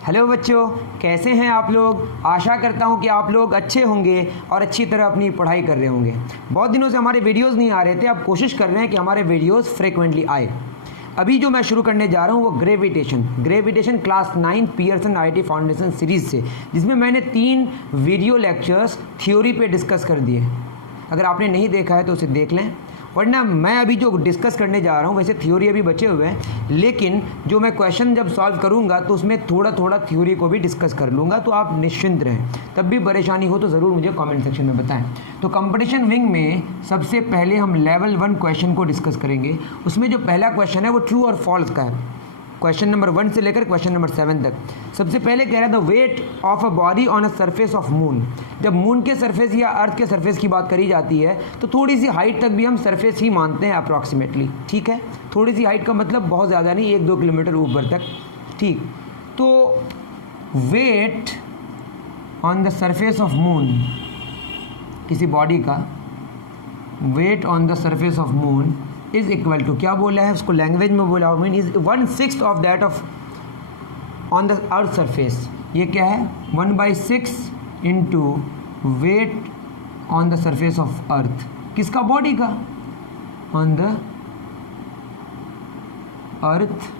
Hello बच्चों, कैसे हैं आप लोग। आशा करता हूं कि आप लोग अच्छे होंगे और अच्छी तरह अपनी पढ़ाई कर रहे होंगे। बहुत दिनों से हमारे वीडियोस नहीं आ रहे थे, अब कोशिश कर रहे हैं कि हमारे वीडियोस फ्रिक्वेंटली आए। अभी जो मैं शुरू करने जा रहा हूं वो gravitation class 9 Pearson IIT foundation series से, जिसमें मैंने 3 वीडियो लेक्चर्स थ्योरी पे डिस्कस कर दिए। अगर आपने नहीं देखा है तो उसे देख लें, वरना मैं अभी जो डिस्कस करने जा रहा हूँ वैसे थ्योरी अभी बचे हुए हैं, लेकिन जो मैं क्वेश्चन जब सॉल्व करूँगा तो उसमें थोड़ा थोड़ा थ्योरी को भी डिस्कस कर लूँगा, तो आप निश्चिंत रहें। तब भी परेशानी हो तो ज़रूर मुझे कमेंट सेक्शन में बताएं। तो कंपटीशन विंग में सबसे पहले हम लेवल 1 क्वेश्चन को डिस्कस करेंगे। उसमें जो पहला क्वेश्चन है वो ट्रू और फॉल्स का है, क्वेश्चन नंबर 1 से लेकर क्वेश्चन नंबर 7 तक। सबसे पहले कह रहा है the weight of a body on a surface of moon. जब मून के सरफेस या अर्थ के सरफेस की बात करी जाती है तो थोड़ी सी हाइट तक भी हम सरफेस ही मानते हैं अप्रॉक्सीमेटली, ठीक है। थोड़ी सी हाइट का मतलब बहुत ज़्यादा नहीं, 1-2 किलोमीटर ऊपर तक, ठीक। तो weight on the surface of moon, किसी बॉडी का weight on the surface of moon is equal to, क्या बोला है उसको लैंग्वेज में बोला, mean is 1/6 of that of on the earth surface. ये क्या है, 1/6 into weight on the surface of earth. किसका, बॉडी का, ऑन द अर्थ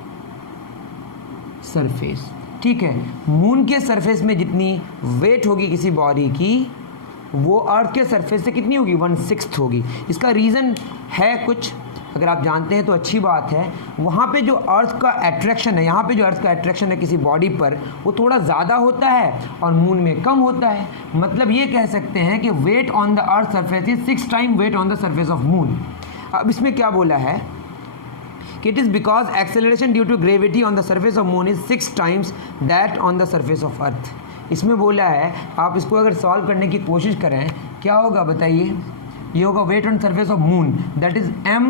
सरफेस, ठीक है। मून के सरफेस में जितनी वेट होगी किसी बॉडी की, वो अर्थ के सरफेस से कितनी होगी, 1/6 होगी। इसका रीज़न है कुछ, अगर आप जानते हैं तो अच्छी बात है। वहाँ पे जो अर्थ का अट्रैक्शन है, यहाँ पे जो अर्थ का अट्रैक्शन है किसी बॉडी पर, वो थोड़ा ज़्यादा होता है और मून में कम होता है। मतलब ये कह सकते हैं कि weight on the earth surface is 6 time weight on the surface of moon. अब इसमें क्या बोला है कि it is because acceleration due to gravity on the surface of moon is 6 times that on the surface of earth. इसमें बोला है, आप इसको अगर सॉल्व करने की कोशिश करें क्या होगा बताइए। ये होगा weight on surface of moon, that is m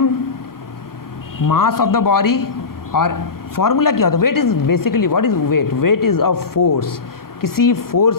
mass of the body, और फॉर्मूला क्या होता है, weight is basically what is weight, weight is a force. किसी फोर्स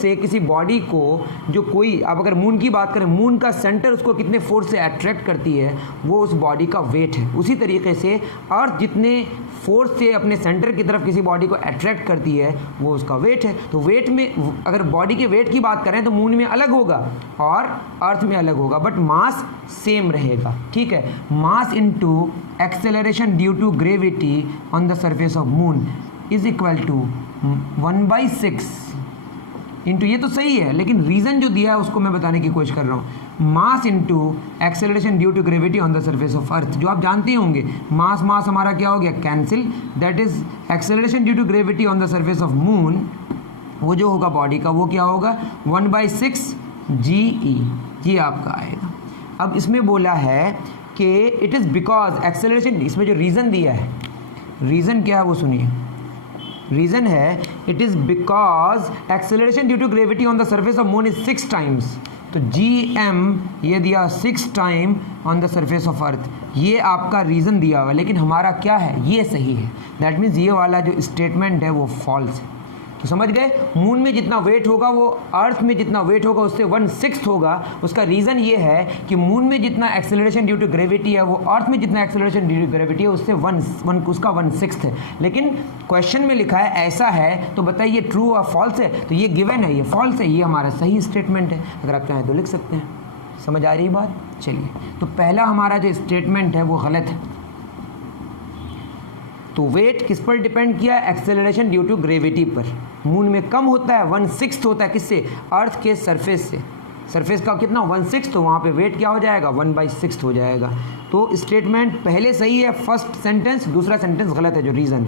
से किसी बॉडी को, जो कोई, आप अगर मून की बात करें, मून का सेंटर उसको कितने फोर्स से अट्रैक्ट करती है, वो उस बॉडी का वेट है। उसी तरीके से अर्थ जितने फोर्स से अपने सेंटर की तरफ किसी बॉडी को अट्रैक्ट करती है, वो उसका वेट है। तो वेट में अगर बॉडी के वेट की बात करें तो मून में अलग होगा और अर्थ में अलग होगा, बट मास सेम रहेगा, ठीक है। Mass into acceleration due to gravity on the surface of moon is equal to 1/6 into, ये तो सही है लेकिन रीज़न जो दिया है उसको मैं बताने की कोशिश कर रहा हूँ। Mass into acceleration due to gravity on the surface of earth, जो आप जानते होंगे, मास मास हमारा क्या हो गया, cancel, that is acceleration due to gravity on the surface of moon, वो जो होगा बॉडी का, वो क्या होगा, 1/6 GE, ये आपका आएगा। अब इसमें बोला है कि इट इज़ बिकॉज एक्सेलरेशन, इसमें जो रीज़न दिया है, रीज़न क्या है वो सुनिए। रीज़न है it is because acceleration due to gravity on the surface of moon is 6 times, तो GM ये दिया 6 time on the surface of earth, ये आपका रीज़न दिया हुआ है। लेकिन हमारा क्या है, ये सही है, दैट मीन्स ये वाला जो स्टेटमेंट है वो फॉल्स है। तो समझ गए, मून में जितना वेट होगा वो अर्थ में जितना वेट होगा उससे 1/6 होगा। उसका रीज़न ये है कि मून में जितना एक्सेलरेशन ड्यू टू ग्रेविटी है वो अर्थ में जितना एक्सेलरेशन ड्यू टू ग्रेविटी है उससे उसका 1/6 है। लेकिन क्वेश्चन में लिखा है ऐसा है, तो बताइए ट्रू और फॉल्स है, तो ये गिवन है, ये फॉल्स है, ये हमारा सही स्टेटमेंट है। अगर आप चाहें तो लिख सकते हैं। समझ आ रही बात, चलिए। तो पहला हमारा जो स्टेटमेंट है वो गलत है। तो वेट किस पर डिपेंड किया, एक्सेलरेशन ड्यू टू ग्रेविटी पर। मून में कम होता है, 1/6 होता है, किससे, अर्थ के सरफेस से। सरफेस का कितना, 1/6, तो वहाँ पे वेट क्या हो जाएगा, 1/6 हो जाएगा। तो स्टेटमेंट पहले सही है, फर्स्ट सेंटेंस, दूसरा सेंटेंस गलत है जो रीज़न।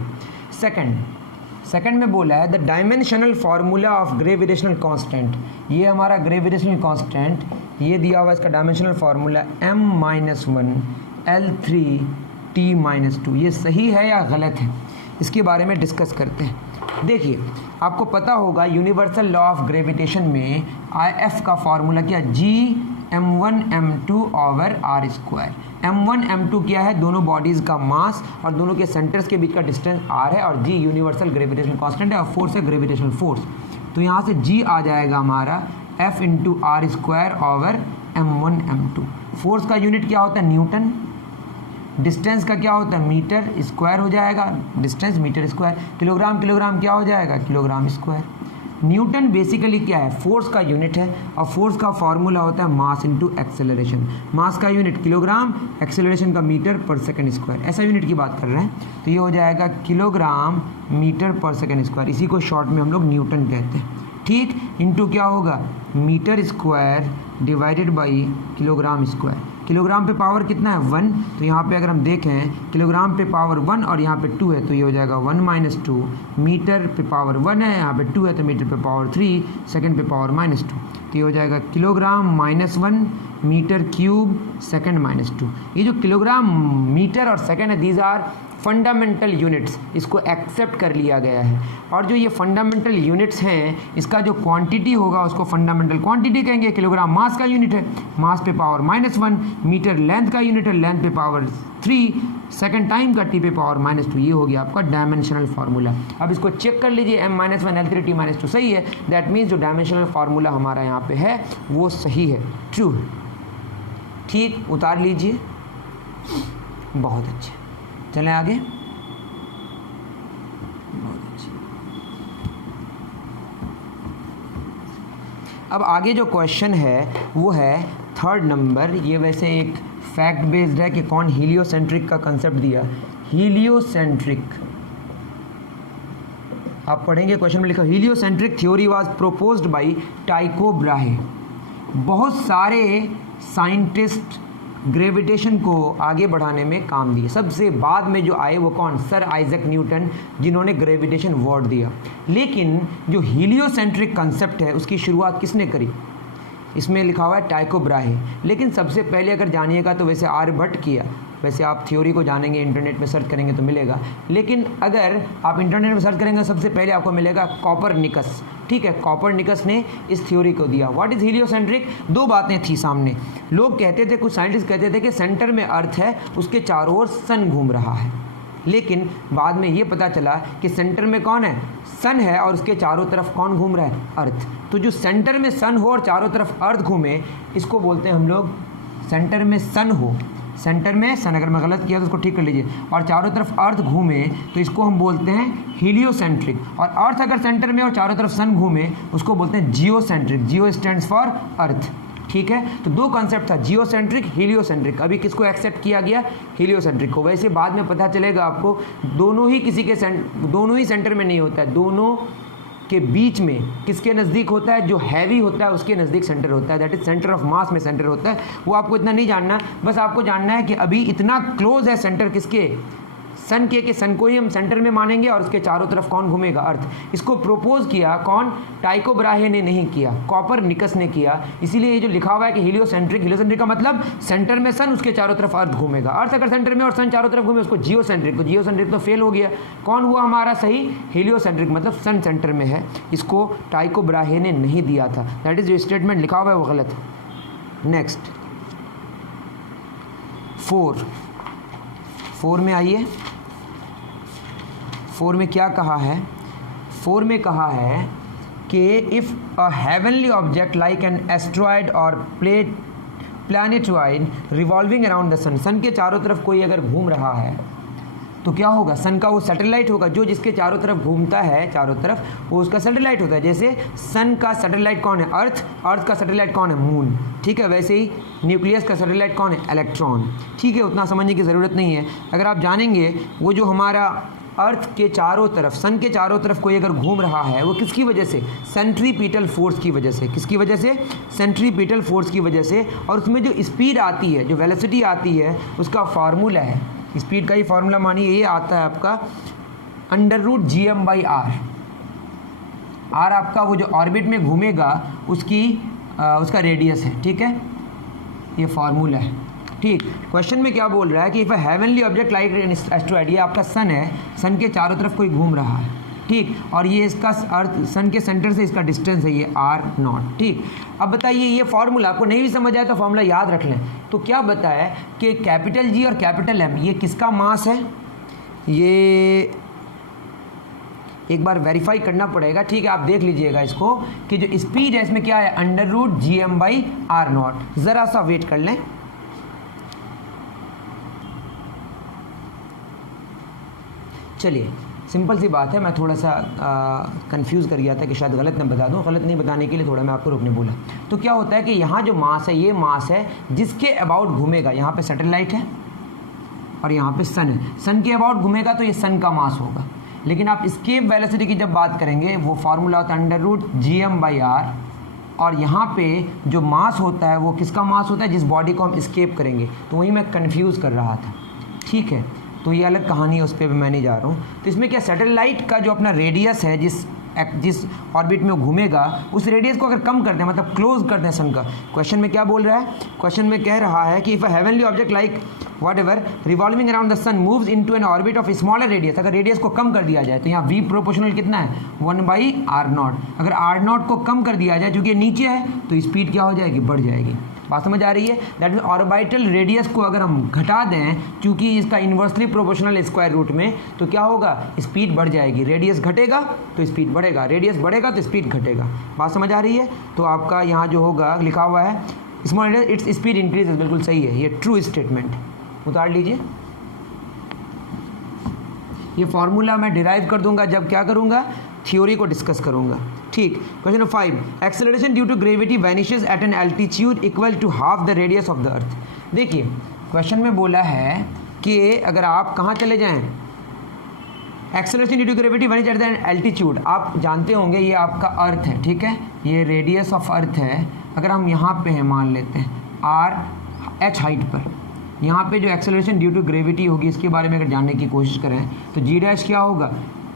सेकंड में बोला है the dimensional formula of gravitational constant, ये हमारा ग्रेविटेशनल कांस्टेंट, ये दिया हुआ इसका डायमेंशनल फार्मूला m-1 L3T-2, ये सही है या गलत है, इसके बारे में डिस्कस करते हैं। देखिए, आपको पता होगा यूनिवर्सल लॉ ऑफ ग्रेविटेशन में IF का फार्मूला क्या, G m1m2/r²। m1 m2 क्या है, दोनों बॉडीज़ का मास और दोनों के सेंटर्स के बीच का डिस्टेंस r है, और G यूनिवर्सल ग्रेविटेशनल कांस्टेंट है, और फोर्स है ग्रेविटेशनल फोर्स। तो यहाँ से G आ जाएगा हमारा F × r² m1 m2। Force का यूनिट क्या होता है, न्यूटन, डिस्टेंस का क्या होता है मीटर स्क्वायर हो जाएगा, distance metre square, kilogram kilogram क्या हो जाएगा किलोग्राम स्क्वायर। न्यूटन बेसिकली क्या है, फोर्स का यूनिट है और फोर्स का फॉर्मूला होता है मास इनटू एक्सेलरेशन। मास का यूनिट किलोग्राम, एक्सेलरेशन का मीटर पर सेकंड स्क्वायर, ऐसा यूनिट की बात कर रहे हैं। तो ये हो जाएगा kilogram metre per second square, इसी को शॉर्ट में हम लोग न्यूटन कहते हैं, ठीक। इनटू क्या होगा metre square divided by kilogram square. Kilogram पे पावर कितना है 1, तो यहाँ पे अगर हम देखें किलोग्राम पे पावर 1 और यहाँ पे 2 है, तो ये हो जाएगा 1 माइनस 2। मीटर पे पावर 1 है, यहाँ पे 2 है, तो मीटर पे पावर 3, सेकंड पे पावर -2, तो ये हो जाएगा किलोग्राम -1 मीटर क्यूब सेकंड -2। ये जो किलोग्राम मीटर और सेकंड है, दीज आर फंडामेंटल यूनिट्स, इसको एक्सेप्ट कर लिया गया है। और जो ये फंडामेंटल यूनिट्स हैं, इसका जो क्वांटिटी होगा उसको फंडामेंटल क्वांटिटी कहेंगे। किलोग्राम मास का यूनिट है, मास पे पावर -1, मीटर लेंथ का यूनिट है, लेंथ पे पावर 3, सेकंड टाइम का टी पे पावर -2। ये हो गया आपका डायमेंशनल फार्मूला। अब इसको चेक कर लीजिए, m-1 L3 T-2 सही है, दैट मीन्स जो डायमेंशनल फार्मूला हमारा यहाँ पे है वो सही है, ट्रू। ठीक, उतार लीजिए, बहुत अच्छे। चलें आगे, बहुत अच्छे। अब आगे जो क्वेश्चन है वो है 3rd नंबर। ये वैसे एक फैक्ट बेस्ड है कि कौन हीलियोसेंट्रिक का कंसेप्ट दिया। हीलियोसेंट्रिक आप पढ़ेंगे, क्वेश्चन में लिखा heliocentric theory was proposed by Tycho Brahe. बहुत सारे साइंटिस्ट ग्रेविटेशन को आगे बढ़ाने में काम दिए। सबसे बाद में जो आए वो कौन, सर आइजैक न्यूटन, जिन्होंने ग्रेविटेशन वर्ड दिया। लेकिन जो हीलियोसेंट्रिक कंसेप्ट है उसकी शुरुआत किसने करी, इसमें लिखा हुआ है टाइको ब्राहे। लेकिन सबसे पहले अगर जानिएगा तो वैसे आर्यभट्ट किया। वैसे आप थ्योरी को जानेंगे, इंटरनेट में सर्च करेंगे तो मिलेगा, लेकिन अगर आप इंटरनेट में सर्च करेंगे सबसे पहले आपको मिलेगा कॉपरनिकस। ठीक है, कॉपरनिकस ने इस थ्योरी को दिया। What is heliocentric? दो बातें थी सामने। लोग कहते थे, कुछ साइंटिस्ट कहते थे कि सेंटर में अर्थ है, उसके चारों ओर सन घूम रहा है। लेकिन बाद में ये पता चला कि सेंटर में कौन है, सन है, और उसके चारों तरफ कौन घूम रहा है, अर्थ। तो जो सेंटर में सन हो और चारों तरफ अर्थ घूमे, इसको बोलते हैं हम लोग, सेंटर में सन हो, सेंटर में सन, अगर मैं गलत किया तो उसको ठीक कर लीजिए, और चारों तरफ अर्थ घूमे तो इसको हम बोलते हैं हीलियोसेंट्रिक। और अर्थ अगर सेंटर में और चारों तरफ सन घूमे उसको बोलते हैं geocentric. Jio stands for earth. ठीक है, तो दो कॉन्सेप्ट था, जियोसेंट्रिक, हीलियोसेंट्रिक। अभी किसको एक्सेप्ट किया गया, हीलियोसेंट्रिक को। वैसे बाद में पता चलेगा आपको दोनों ही किसी के दोनों ही सेंटर में नहीं होता है, दोनों के बीच में किसके नज़दीक होता है, जो हैवी होता है उसके नज़दीक सेंटर होता है, दैट इज सेंटर ऑफ मास में सेंटर होता है। वो आपको इतना नहीं जानना, बस आपको जानना है कि अभी इतना क्लोज है सेंटर किसके, सन के, कि सन को ही हम सेंटर में मानेंगे और उसके चारों तरफ कौन घूमेगा, अर्थ। इसको प्रोपोज किया कौन, टाइको ब्राहे ने नहीं किया, कॉपरनिकस ने किया। इसीलिए ये जो लिखा हुआ है कि हीलियोसेंट्रिक, हीलियोसेंट्रिक का मतलब सेंटर में सन, उसके चारों तरफ अर्थ घूमेगा। अर्थ अगर सेंटर में और सन चारों तरफ घूमे उसको जियोसेंट्रिक। तो जियोसेंट्रिक तो फेल हो गया, कौन हुआ हमारा सही, हीलियोसेंट्रिक, मतलब सन सेंटर में है। इसको टाइको ब्राहे ने नहीं दिया था, दैट इज जो स्टेटमेंट लिखा हुआ है वो गलत है। नेक्स्ट 4 में आइए। 4 में क्या कहा है, 4 में कहा है कि if a heavenly object like an asteroid और प्लैनेटॉइड रिवॉल्विंग अराउंड द सन, सन के चारों तरफ कोई अगर घूम रहा है तो क्या होगा, सन का वो सैटेलाइट होगा, जो जिसके चारों तरफ घूमता है, चारों तरफ, वो उसका सैटेलाइट होता है। जैसे सन का सैटेलाइट कौन है, अर्थ, अर्थ का सैटेलाइट कौन है, मून। ठीक है, वैसे ही न्यूक्लियस का सैटेलाइट कौन है, इलेक्ट्रॉन। ठीक है, उतना समझने की ज़रूरत नहीं है। अगर आप जानेंगे वो जो हमारा अर्थ के चारों तरफ, सन के चारों तरफ कोई अगर घूम रहा है, वो किसकी वजह से, सेंट्रीपिटल फोर्स की वजह से। किसकी वजह से, सेंट्रीपिटल फोर्स की वजह से। और उसमें जो स्पीड आती है, जो वेलोसिटी आती है, उसका फार्मूला है, स्पीड का ही फार्मूला मानिए, ये आता है आपका √gm/r। r आपका वो जो ऑर्बिट में घूमेगा उसका रेडियस है। ठीक है, ये फार्मूला है। ठीक, क्वेश्चन में क्या बोल रहा है कि if a heavenly object like an asteroid, ये आपका सन है, सन के चारों तरफ कोई घूम रहा है। ठीक, और ये इसका अर्थ, सन के सेंटर से इसका डिस्टेंस है ये r0। ठीक, अब बताइए ये फार्मूला आपको नहीं भी समझ आया तो फार्मूला याद रख लें। तो क्या बताया कि कैपिटल G और कैपिटल M ये किसका मास है, ये एक बार वेरीफाई करना पड़ेगा। ठीक है, आप देख लीजिएगा इसको कि जो स्पीड है इसमें क्या है, √gm/r0। ज़रा सा वेट कर लें। चलिए सिंपल सी बात है, मैं थोड़ा सा कंफ्यूज कर गया था कि शायद गलत ना बता दूं, गलत नहीं बताने के लिए थोड़ा मैं आपको रोकने बोला। तो क्या होता है कि यहाँ जो मास है, ये मास है जिसके अबाउट घूमेगा। यहाँ पे सैटेलाइट है और यहाँ पे सन है, सन के अबाउट घूमेगा तो ये सन का मास होगा। लेकिन आप स्केप वेलोसिटी की जब बात करेंगे, वो फार्मूला होता है √gm/r, और यहाँ पे जो मास होता है वो किसका मास होता है, जिस बॉडी को हम स्केप करेंगे। तो वही मैं कंफ्यूज कर रहा था, ठीक है। तो ये अलग कहानी है, उस पर मैं नहीं जा रहा हूँ। तो इसमें क्या, सैटेलाइट का जो अपना रेडियस है, जिस ऑर्बिट में वो घूमेगा, उस रेडियस को अगर कम करते हैं, मतलब क्लोज करते हैं सन का। क्वेश्चन में क्या बोल रहा है, क्वेश्चन में कह रहा है कि if a heavenly object like whatever revolving around the sun moves into an orbit of smaller radius, अगर रेडियस को कम कर दिया जाए तो यहाँ v प्रोपोर्शनल कितना है, 1/r0। अगर r0 को कम कर दिया जाए, क्योंकि ये नीचे है, तो स्पीड क्या हो जाएगी, बढ़ जाएगी। बात समझ आ रही है। दैट मीन ऑर्बिटल रेडियस को अगर हम घटा दें, क्योंकि इसका इन्वर्सली प्रोपोर्शनल स्क्वायर रूट में, तो क्या होगा, स्पीड बढ़ जाएगी। रेडियस घटेगा तो स्पीड बढ़ेगा, रेडियस बढ़ेगा तो स्पीड घटेगा। बात समझ आ रही है। तो आपका यहाँ जो होगा लिखा हुआ है स्मॉल इट्स स्पीड इंक्रीजेस, बिल्कुल सही है, ये ट्रू स्टेटमेंट। उतार लीजिए। ये फॉर्मूला मैं डिराइव कर दूंगा जब क्या करूंगा, थ्योरी को डिस्कस करूंगा, ठीक। Question number 5, acceleration due to gravity vanishes at an altitude equal to half the radius of the earth. देखिए क्वेश्चन में बोला है कि अगर आप कहाँ चले जाएं, acceleration due to gravity vanish at the altitude, आप जानते होंगे ये आपका अर्थ है, ठीक है, ये रेडियस ऑफ अर्थ है। अगर हम यहाँ पे हैं, मान लेते हैं h हाइट पर, यहाँ पे जो एक्सेलरेशन ड्यू टू ग्रेविटी होगी, इसके बारे में अगर जानने की कोशिश करें तो जी डैश क्या होगा,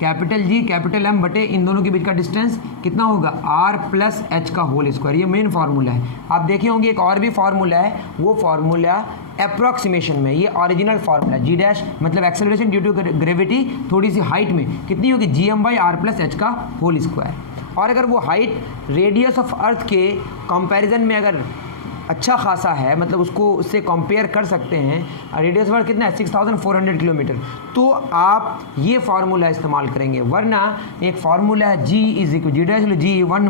कैपिटल G कैपिटल M बटे इन दोनों के बीच का डिस्टेंस कितना होगा, r प्लस h का होल स्क्वायर। ये मेन फार्मूला है। आप देखे होंगे एक और भी फार्मूला है, वो फार्मूला अप्रॉक्सीमेशन में, ये ओरिजिनल फार्मूला जी डैश मतलब एक्सेलरेशन ड्यू टू ग्रेविटी थोड़ी सी हाइट में कितनी होगी, gm/r प्लस h का होल स्क्वायर। और अगर वो हाइट रेडियस ऑफ अर्थ के कंपैरिजन में अगर अच्छा खासा है, मतलब उसको उससे कंपेयर कर सकते हैं, रेडियस वर्ड कितना है 6400 किलोमीटर, तो आप ये फार्मूला इस्तेमाल करेंगे। वरना एक फार्मूला है G = G1 -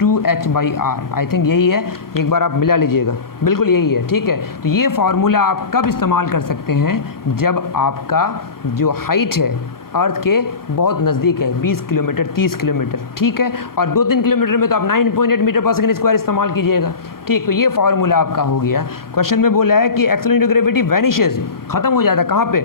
2h/r, I think यही है, एक बार आप मिला लीजिएगा, बिल्कुल यही है, ठीक है। तो ये फार्मूला आप कब इस्तेमाल कर सकते हैं, जब आपका जो हाइट है अर्थ के बहुत नज़दीक है, 20 किलोमीटर 30 किलोमीटर, ठीक है, और 2-3 किलोमीटर में तो आप 9.8 मीटर पर सेकंड स्क्वायर इस्तेमाल कीजिएगा, ठीक। तो ये फार्मूला आपका हो गया। क्वेश्चन में बोला है कि acceleration due to gravity vanishes, खत्म हो जाता है कहाँ पे,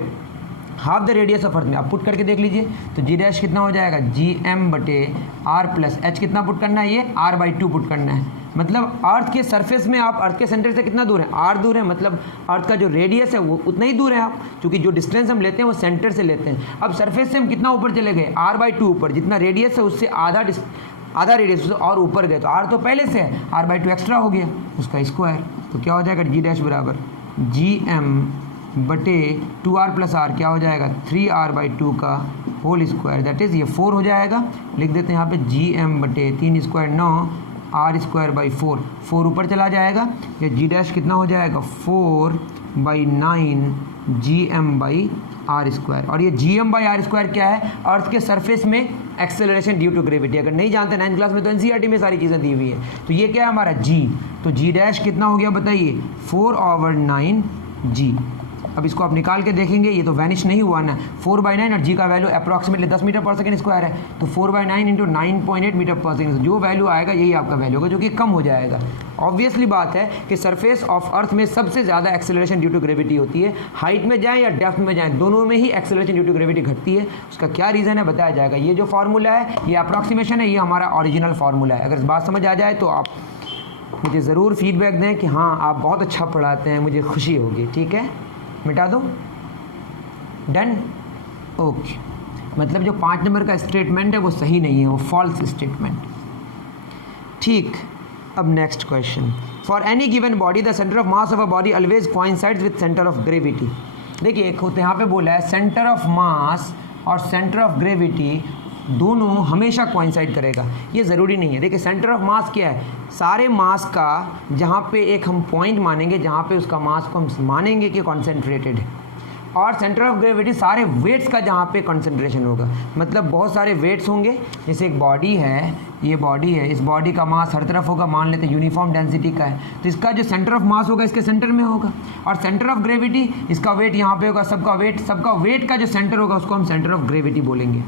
half the radius of earth में। आप पुट करके देख लीजिए तो जी डैश कितना हो जाएगा, gm/r प्लस h कितना पुट करना है, ये r/2 पुट करना है। मतलब अर्थ के सरफेस में आप अर्थ के सेंटर से कितना दूर है, r दूर है, मतलब अर्थ का जो रेडियस है वो उतना ही दूर है आप, क्योंकि जो डिस्टेंस हम लेते हैं वो सेंटर से लेते हैं। अब सरफेस से हम कितना ऊपर चले गए, r/2 ऊपर, जितना रेडियस है उससे आधा रेडियस और ऊपर गए, तो r तो पहले से है, r/2 एक्स्ट्रा हो गया उसका स्क्वायर। तो क्या हो जाएगा, जी डैश बराबर gm/2r प्लस r, क्या हो जाएगा 3r/2 का होल स्क्वायर, दैट इज़ ये 4 हो जाएगा। लिख देते हैं यहाँ पे gm/3 स्क्वायर 9 r²/4, 4 ऊपर चला जाएगा, ये जी डैश कितना हो जाएगा 4/9 gm/r²। और ये gm/r² क्या है, अर्थ के सरफेस में एक्सेलरेशन ड्यू टू ग्रेविटी। अगर नहीं जानते 9th क्लास में तो NCERT में सारी चीज़ें दी हुई है। तो ये क्या है हमारा g, तो जी डैश कितना हो गया बताइए 4/9 g। अब इसको आप निकाल के देखेंगे, ये तो वैनिश नहीं हुआ ना, 4/9 और g का value approximately 10 metre per second square है, तो 4/9 × 9.8 मीटर पर सेकंड, जो वैल्यू आएगा यही आपका वैल्यू होगा, जो कि कम हो जाएगा। ऑब्वियसली बात है कि सरफेस ऑफ अर्थ में सबसे ज़्यादा एक्सेलरेशन ड्यू टू ग्रेविटी होती है। हाइट में जाएँ या डेप्थ में जाएँ, दोनों में ही एक्सेलरेशन ड्यू टू ग्रेविटी घटती है। उसका क्या रीज़न है बताया जाएगा। ये जो फार्मूला है, ये अप्रॉक्सीमेशन है, ये हमारा ओरिजिनल फार्मूला है। अगर इस बात समझ आ जाए तो आप मुझे ज़रूर फीडबैक दें कि हाँ आप बहुत अच्छा पढ़ाते हैं, मुझे खुशी होगी, ठीक है। मिटा दो, डन, ओके। मतलब जो 5 नंबर का स्टेटमेंट है वो सही नहीं है, वो फॉल्स स्टेटमेंट, ठीक। अब next question, for any given body the centre of mass of a body always coincides with centre of gravity. देखिए एक होते यहाँ पे बोला है सेंटर ऑफ मास और सेंटर ऑफ ग्रेविटी दोनों हमेशा कोइंसाइड करेगा, ये ज़रूरी नहीं है। देखिए सेंटर ऑफ मास क्या है, सारे मास का जहाँ पे एक हम पॉइंट मानेंगे, जहाँ पे उसका मास को हम मानेंगे कि कॉन्सेंट्रेटेड है, और सेंटर ऑफ ग्रेविटी सारे वेट्स का जहाँ पे कंसंट्रेशन होगा, मतलब बहुत सारे वेट्स होंगे। जैसे एक बॉडी है, ये बॉडी है, इस बॉडी का मास हर तरफ होगा, मान लेते हैं यूनिफॉर्म डेंसिटी का है, तो इसका जो सेंटर ऑफ मास होगा इसके सेंटर में होगा, और सेंटर ऑफ ग्रेविटी इसका वेट यहाँ पे होगा, सबका वेट का जो सेंटर होगा उसको हम सेंटर ऑफ ग्रेविटी बोलेंगे।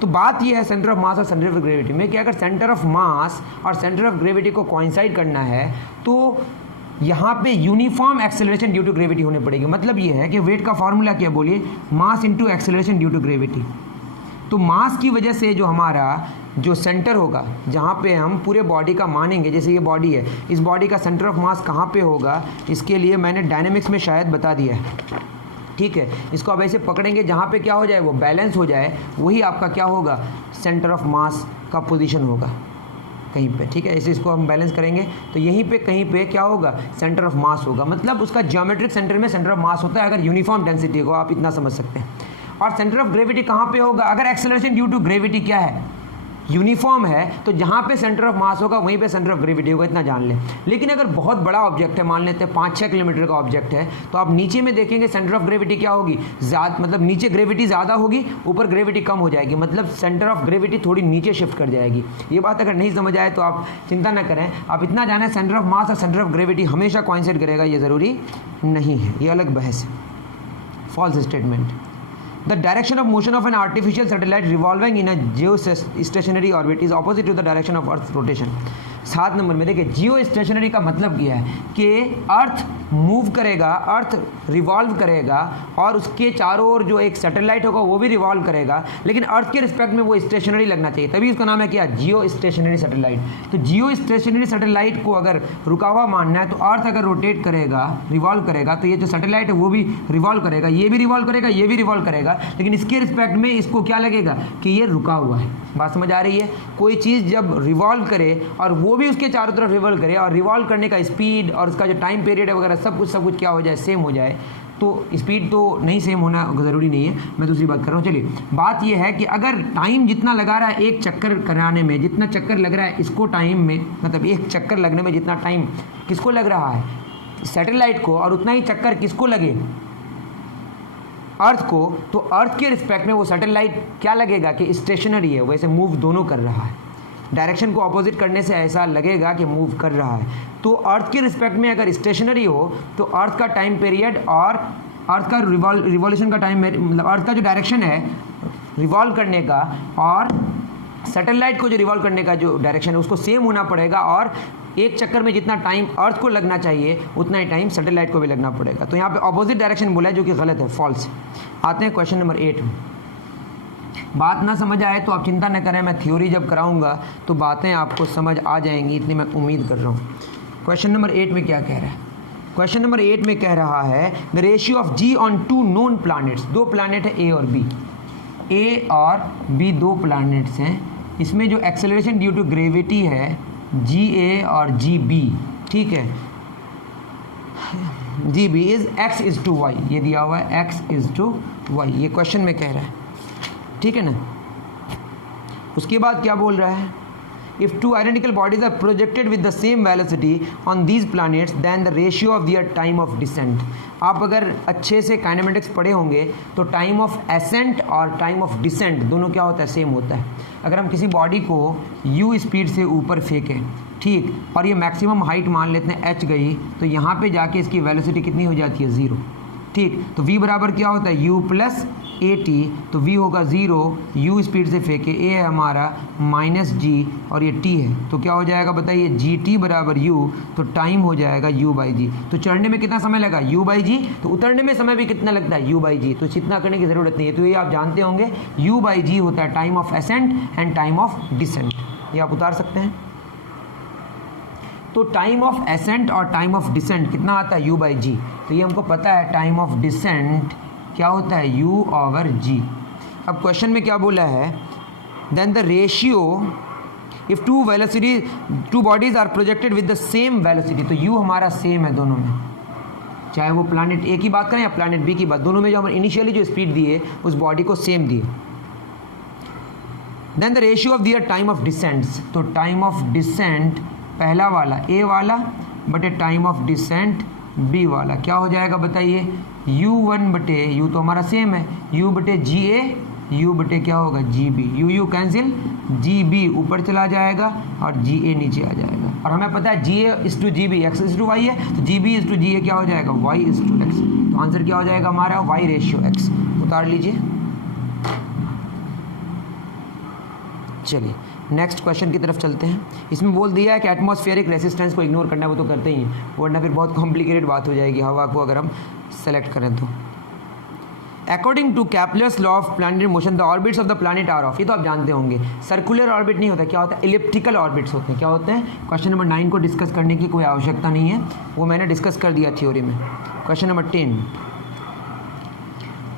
तो बात ये है सेंटर ऑफ मास और सेंटर ऑफ ग्रेविटी में कि अगर सेंटर ऑफ मास और सेंटर ऑफ ग्रेविटी को कोइंसाइड करना है तो यहाँ पे uniform acceleration due to gravity होने पड़ेगी। मतलब ये है कि वेट का फॉर्मूला क्या बोलिए, mass into acceleration due to gravity. तो मास की वजह से जो हमारा जो सेंटर होगा, जहाँ पे हम पूरे बॉडी का मानेंगे, जैसे ये बॉडी है, इस बॉडी का सेंटर ऑफ मास कहाँ पे होगा, इसके लिए मैंने डायनेमिक्स में शायद बता दिया है, ठीक है। इसको अब ऐसे पकड़ेंगे जहाँ पे क्या हो जाए, वो बैलेंस हो जाए, वही आपका क्या होगा, सेंटर ऑफ मास का पोजीशन होगा कहीं पे, ठीक है। ऐसे इसको हम बैलेंस करेंगे तो यहीं पे कहीं पे क्या होगा, सेंटर ऑफ मास होगा, मतलब उसका ज्योमेट्रिक सेंटर में सेंटर ऑफ मास होता है अगर यूनिफॉर्म डेंसिटी को, आप इतना समझ सकते हैं। और सेंटर ऑफ ग्रेविटी कहाँ पे होगा, अगर एक्सेलरेशन ड्यू टू ग्रेविटी क्या है, यूनिफॉर्म है, तो जहाँ पे सेंटर ऑफ मास होगा वहीं पे सेंटर ऑफ ग्रेविटी होगा, इतना जान लें। लेकिन अगर बहुत बड़ा ऑब्जेक्ट है, मान लेते हैं 5-6 किलोमीटर का ऑब्जेक्ट है, तो आप नीचे में देखेंगे सेंटर ऑफ ग्रेविटी क्या होगी, मतलब नीचे ग्रेविटी ज़्यादा होगी, ऊपर ग्रेविटी कम हो जाएगी, मतलब सेंटर ऑफ ग्रेविटी थोड़ी नीचे शिफ्ट कर जाएगी। ये बात अगर नहीं समझ आए तो आप चिंता न करें, आप इतना जानें सेंटर ऑफ मास और सेंटर ऑफ ग्रेविटी हमेशा कोइंसाइड करेगा ये ज़रूरी नहीं है, ये अलग बहस है। False statement. The direction of motion of an artificial satellite revolving in a geostationary orbit is opposite to the direction of Earth's rotation. 7 number में देखिए, जियो स्टेशनरी का मतलब क्या है कि अर्थ मूव करेगा, अर्थ रिवॉल्व करेगा और उसके चारों ओर जो एक सैटेलाइट होगा वो भी रिवॉल्व करेगा, लेकिन अर्थ के रिस्पेक्ट में वो स्टेशनरी लगना चाहिए, तभी उसका नाम है क्या, जियो स्टेशनरी सैटेलाइट। तो जियो स्टेशनरी सैटेलाइट को अगर रुका हुआ मानना है तो अर्थ अगर रोटेट करेगा, रिवॉल्व करेगा, तो ये जो सैटेलाइट है वो भी रिवॉल्व करेगा, ये भी रिवॉल्व करेगा, ये भी रिवॉल्व करेगा, लेकिन इसके रिस्पेक्ट में इसको क्या लगेगा कि ये रुका हुआ है। बात समझ आ रही है? कोई चीज़ जब रिवॉल्व करे और वो भी उसके चारों तरफ रिवॉल्व करे और रिवॉल्व करने का स्पीड और उसका जो टाइम पीरियड है वगैरह सब कुछ क्या हो जाए, सेम हो जाए, तो स्पीड तो नहीं सेम होना ज़रूरी नहीं है, मैं दूसरी बात कर रहा हूँ। चलिए, बात यह है कि अगर टाइम जितना लगा रहा है एक चक्कर कराने में, जितना चक्कर लग रहा है इसको टाइम में, मतलब एक चक्कर लगने में जितना टाइम किसको लग रहा है, सैटेलाइट को, और उतना ही चक्कर किसको लगे, अर्थ को, तो अर्थ के रिस्पेक्ट में वो सैटेलाइट क्या लगेगा कि स्टेशनरी है, वैसे मूव दोनों कर रहा है। डायरेक्शन को अपोजिट करने से ऐसा लगेगा कि मूव कर रहा है। तो अर्थ के रिस्पेक्ट में अगर स्टेशनरी हो तो अर्थ का टाइम पीरियड और अर्थ का रिवॉल्यूशन का टाइम, मतलब अर्थ का जो डायरेक्शन है रिवॉल्व करने का और सैटेलाइट को जो रिवॉल्व करने का जो डायरेक्शन है उसको सेम होना पड़ेगा, और एक चक्कर में जितना टाइम अर्थ को लगना चाहिए उतना ही टाइम सैटेलाइट को भी लगना पड़ेगा। तो यहाँ पे अपोजिट डायरेक्शन बोला है जो कि गलत है, फॉल्स। आते हैं क्वेश्चन नंबर 8 में। बात ना समझ आए तो आप चिंता न करें, मैं थ्योरी जब कराऊंगा तो बातें आपको समझ आ जाएंगी, इतनी मैं उम्मीद कर रहा हूँ। क्वेश्चन नंबर 8 में क्या कह रहा है, क्वेश्चन नंबर 8 में कह रहा है the ratio of g on 2 known planets. 2 planet है ए और बी, ए और बी 2 प्लैनेट्स हैं, इसमें जो एक्सेलरेशन ड्यू टू ग्रेविटी है जी ए और जी बी, ठीक है, g B is x is to y, ये दिया हुआ है एक्स इज टू वाई, ये क्वेश्चन में कह रहा है, ठीक है ना। उसके बाद क्या बोल रहा है, if 2 identical bodies are projected with the same velocity on these planets then the ratio of their time of descent. आप अगर अच्छे से काइनेमेटिक्स पढ़े होंगे तो टाइम ऑफ एसेंट और टाइम ऑफ डिसेंट दोनों क्या होता है, सेम होता है। अगर हम किसी बॉडी को u स्पीड से ऊपर फेंकें, ठीक, और ये मैक्सिमम हाइट मान लेते हैं h गई, तो यहाँ पे जाके इसकी वेलोसिटी कितनी हो जाती है, 0, ठीक। तो v बराबर क्या होता है, u प्लस ए टी, तो v होगा 0, u स्पीड से फेंके, a है हमारा माइनस g और ये t है, तो क्या हो जाएगा बताइए, जी टी बराबर u, तो टाइम हो जाएगा u बाई जी। तो चढ़ने में कितना समय लगा, u बाई जी, तो उतरने में समय भी कितना लगता है, u बाई जी, तो इतना करने की ज़रूरत नहीं है। तो ये आप जानते होंगे u बाई जी होता है time of ascent and time of descent, ये आप उतार सकते हैं। तो टाइम ऑफ एसेंट और टाइम ऑफ डिसेंट कितना आता है, u बाई जी, तो ये हमको पता है टाइम ऑफ डिसेंट क्या होता है, u ओवर g। अब क्वेश्चन में क्या बोला है, then the ratio if 2 bodies are projected with the same velocity, तो u हमारा सेम है दोनों में, चाहे वो प्लैनेट ए की बात करें या प्लैनेट बी की बात, दोनों में जो हमें इनिशियली जो स्पीड दिए उस बॉडी को सेम दिए। Then the ratio of their time of descents, तो टाइम ऑफ डिसेंट पहला वाला ए वाला बटे टाइम ऑफ डिसेंट बी वाला क्या हो जाएगा बताइए, u1 बटे u तो हमारा सेम है, u बटे जी ए, u बटे क्या होगा g B, u cancel, g B ऊपर चला जाएगा और जी ए नीचे आ जाएगा। और हमें पता है G A is to G B X is to Y है, तो G B is to G A क्या हो जाएगा वाई इज टू एक्स। तो आंसर क्या हो जाएगा हमारा वाई रेशियो एक्स। उतार लीजिए। चलिए नेक्स्ट क्वेश्चन की तरफ चलते हैं। इसमें बोल दिया है कि एटमॉस्फेरिक रेसिस्टेंस को इग्नोर करना है, वो तो करते ही हैं, वरना फिर बहुत कॉम्प्लिकेटेड बात हो जाएगी हवा को अगर हम सेलेक्ट करें तो। According to Kepler's law of planetary motion the orbits of the planet are of, ये तो आप जानते होंगे। सर्कुलर ऑर्बिट नहीं होता, क्या होता है इलिप्टिकल ऑर्बिट्स होते हैं। क्या होते हैं, क्वेश्चन नंबर 9 को डिस्कस करने की कोई आवश्यकता नहीं है, वो मैंने डिस्कस कर दिया थ्योरी में। Question number 10,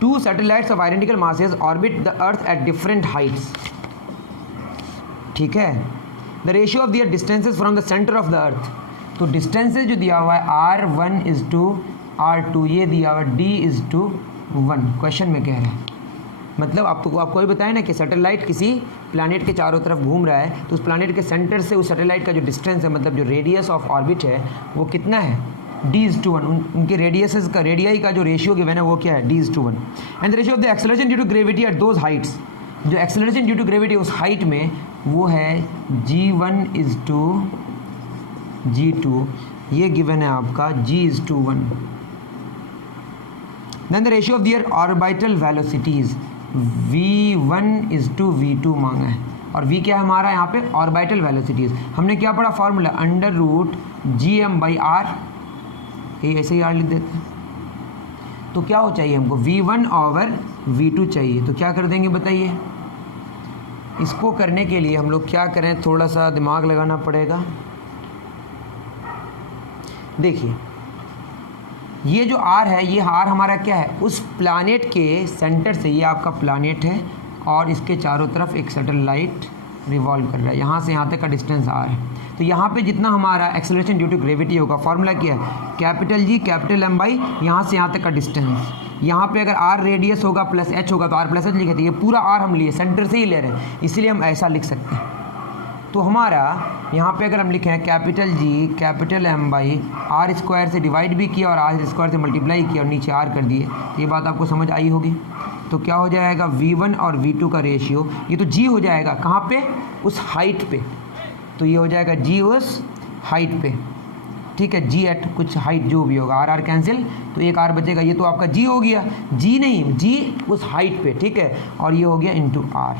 two satellites of identical masses orbit the earth at different heights. ठीक है, the ratio of their distances from the centre of the earth. तो डिस्टेंसेज जो दिया हुआ है r1 इज टू r2, ये दिया हुआ d इज टू 1 क्वेश्चन में कह रहे हैं। मतलब आपको ये बताया ना कि सैटेलाइट किसी प्लैनेट के चारों तरफ घूम रहा है, तो उस प्लैनेट के सेंटर से उस सैटेलाइट का जो डिस्टेंस है, मतलब जो रेडियस ऑफ ऑर्बिट है, वो कितना है d इज टू 1। उनके रेडियसेस का रेडियाई का जो रेशियो गिवन है वो क्या है d is to 1। And the ratio of the acceleration due to gravity at those heights, जो एक्सेलरेशन ड्यू टू ग्रेविटी उस हाइट में वो है g1 इज टू g2, ये गिवन है आपका g is to 1। Then the ratio of their orbital velocities v1 is to v2 मांगा है, और v क्या है हमारा यहाँ पे ऑर्बिटल वेलोसिटीज। हमने क्या पढ़ा फॉर्मूला अंडर रूट gm/r, ये ऐसे ही r लिख देते हैं। तो क्या हो चाहिए हमको v1 ओवर v2 चाहिए, तो क्या कर देंगे बताइए। इसको करने के लिए हम लोग क्या करें, थोड़ा सा दिमाग लगाना पड़ेगा। देखिए ये जो r है, ये r हमारा क्या है उस प्लैनेट के सेंटर से, ये आपका प्लैनेट है और इसके चारों तरफ एक सैटेलाइट रिवॉल्व कर रहा है, यहाँ से यहाँ तक का डिस्टेंस r है। तो यहाँ पे जितना हमारा एक्सेलरेशन ड्यू टू ग्रेविटी होगा, फॉर्मूला क्या है capital G capital M by यहाँ से यहाँ तक का डिस्टेंस। यहाँ पे अगर r रेडियस होगा प्लस h होगा तो r प्लस h लिखे थे, ये पूरा r हम लिए सेंटर से ही ले रहे हैं, इसलिए हम ऐसा लिख सकते हैं। तो हमारा यहाँ पे अगर हम लिखें capital G capital M by r square से डिवाइड भी किया और r स्क्वायर से मल्टीप्लाई किया और नीचे r कर दिए, ये बात आपको समझ आई होगी। तो क्या हो जाएगा v1 और v2 का रेशियो, ये तो g हो जाएगा कहाँ पे उस हाइट पे, तो ये हो जाएगा g उस हाइट पे। ठीक है, g एट कुछ हाइट जो भी होगा, r कैंसिल, तो एक r बचेगा, ये तो आपका g हो गया, g नहीं g उस हाइट पे। ठीक है, और ये हो गया इंटू r